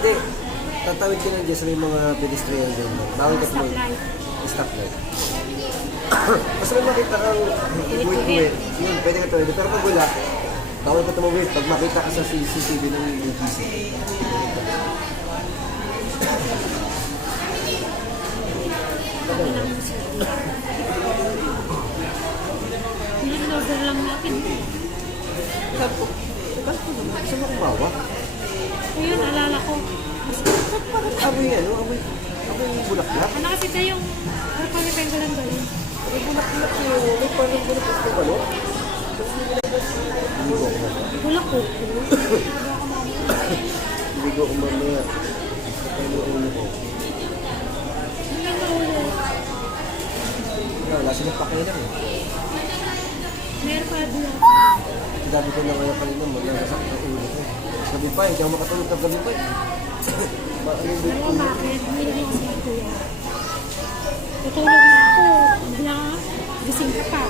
Hindi. Tatawid ka lang dyan sa may mga pedestrian dyan. Bawal ka tumawid. Stoplight. Stoplight. Basta may makita kang wait. Yun, pwede ka tumawid. Pero pag wala, bawal ka tumawid. Pag makita ka sa CCTV ng UTC. Nilang-order lang natin. Bukas po naman. Gusto mo kumawa? Ayun, alala ko. Bakit amoy ano? Amoy bulaklak? Ano kasi tayo yung harapang ni Pengo lang galing. May bulaklak yun. May parang bulaklak na ano? Hindi ko ako mamaya. Wala ko. Hindi ko ako mamaya. Kapag mo ulo ko. Ano lang naulo? Wala silang pakialam eh. Meron pa doon. Sinabi ko na ngayon kanina mo, nagasak ng ulo ko. Gabi pa, hindi ako makatulog ng gabi pa. Ano yung Alam mo ulo ko? bakit? May rin si Kuya. Tutulog na ako. Bigla, gising ka pa.